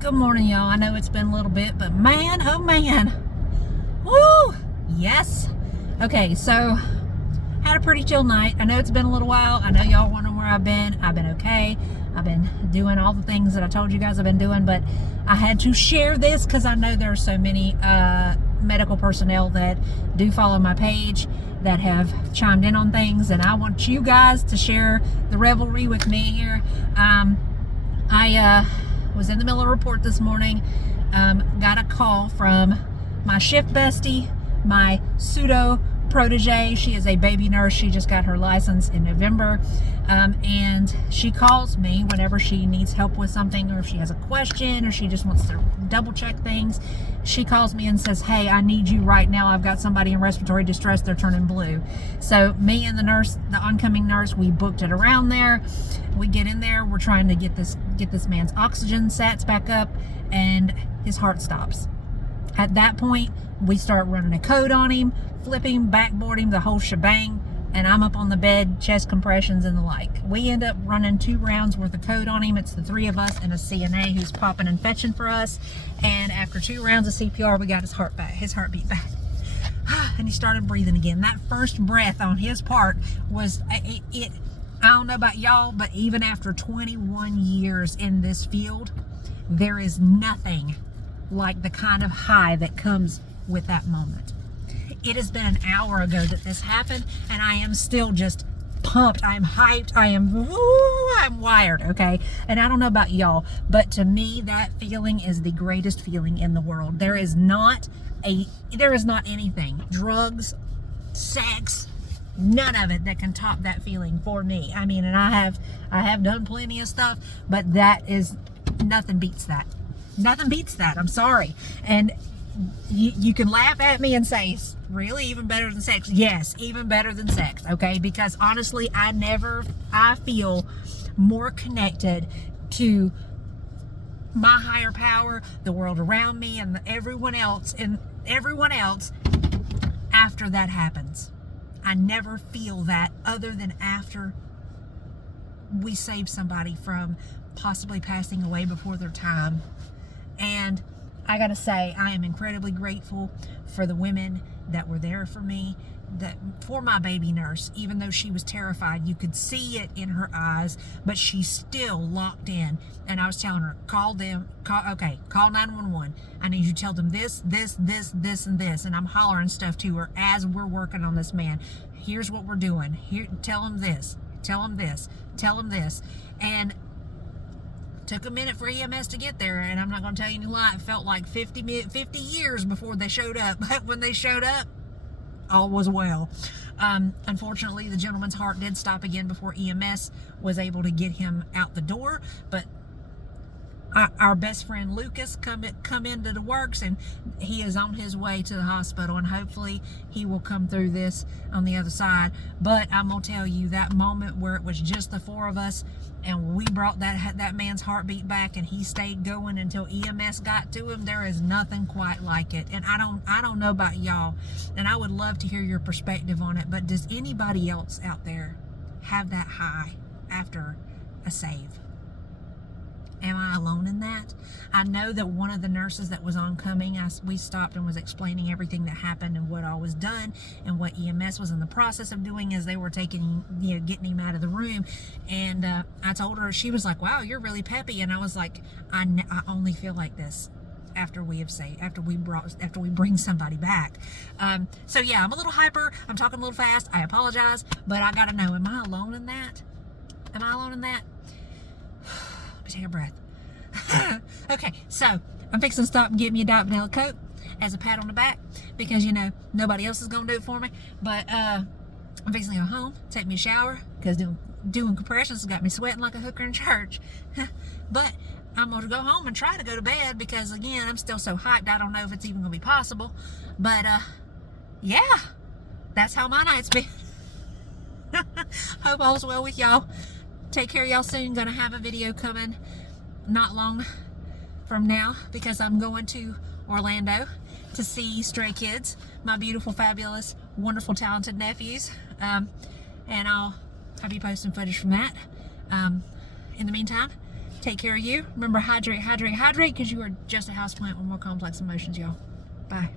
Good morning, y'all. I know it's been a little bit, but man, oh man. Woo! Yes. Okay, so had a pretty chill night. I know it's been a little while. I know y'all wondering where I've been. I've been okay. I've been doing all the things that I told you guys I've been doing, but I had to share this because I know there are so many medical personnel that do follow my page that have chimed in on things, and I want you guys to share the revelry with me here. I was in the middle of a report this morning, got a call from my shift bestie, my pseudo protege. She is a baby nurse. She just got her license in November, and she calls me whenever she needs help with something, or if she has a question, or she just wants to double check things. She calls me and says, hey, I need you right now. I've got somebody in respiratory distress. They're turning blue. So me and the nurse, the oncoming nurse, we booked it around there. We get in there. We're trying to get this man's oxygen sats back up, and his heart stops. At that point, we start running a code on him, flipping, backboard him, the whole shebang, and I'm up on the bed, chest compressions and the like. We end up running 2 rounds worth of code on him. It's the 3 of us and a CNA who's popping and fetching for us. And after 2 rounds of CPR, we got his heartbeat back. And he started breathing again. That first breath on his part was, I don't know about y'all, but even after 21 years in this field, there is nothing like the kind of high that comes with that moment. It has been an hour ago that this happened, and I am still just pumped. I'm hyped. I'm wired, okay? And I don't know about y'all, but to me, that feeling is the greatest feeling in the world. There is not anything, drugs, sex, none of it that can top that feeling for me. I mean, and I have done plenty of stuff, but nothing beats that. Nothing beats that. I'm sorry. And you can laugh at me and say, really, even better than sex? Yes, even better than sex, okay? Because honestly, I feel more connected to my higher power, the world around me, and everyone else after that happens. I never feel that other than after we save somebody from possibly passing away before their time. And I gotta say, I am incredibly grateful for the women that were there for me, for my baby nurse. Even though she was terrified, you could see it in her eyes, but she's still locked in. And I was telling her, call 911. I need you to tell them this, and this. And I'm hollering stuff to her as we're working on this man. Here's what we're doing. Here, tell him this, tell him this, tell him this. And took a minute for EMS to get there, and I'm not going to tell you any lie, it felt like 50 years before they showed up. But when they showed up, all was well. Unfortunately, the gentleman's heart did stop again before EMS was able to get him out the door, but our best friend Lucas come into the works, and he is on his way to the hospital, and hopefully he will come through this on the other side. But I'm gonna tell you, that moment where it was just the 4 of us and we brought that man's heartbeat back, and he stayed going until EMS got to him, there is nothing quite like it. And I don't know about y'all, and I would love to hear your perspective on it, but does anybody else out there have that high after a save? Am I alone in that? I know that one of the nurses that was oncoming, we stopped and was explaining everything that happened and what all was done and what EMS was in the process of doing as they were getting him out of the room. And I told her, she was like, wow, you're really peppy. And I was like, I only feel like this after we bring somebody back. So yeah, I'm a little hyper. I'm talking a little fast. I apologize, but I gotta know, am I alone in that? Am I alone in that? Take a breath. Okay, so I'm fixing to stop and get me a Diet Vanilla Coke as a pat on the back, because nobody else is gonna do it for me. But I'm fixing to go home, take me a shower, because doing compressions has got me sweating like a hooker in church. But I'm gonna go home and try to go to bed, because again, I'm still so hyped, I don't know if it's even gonna be possible. But yeah, that's how my night's been. Hope all's well with y'all. Take care of y'all soon. Gonna have a video coming not long from now, because I'm going to Orlando to see Stray Kids, my beautiful, fabulous, wonderful, talented nephews. And I'll be posting footage from that. In the meantime, Take care of you. Remember, hydrate, hydrate, hydrate, because you are just a houseplant with more complex emotions, y'all. Bye.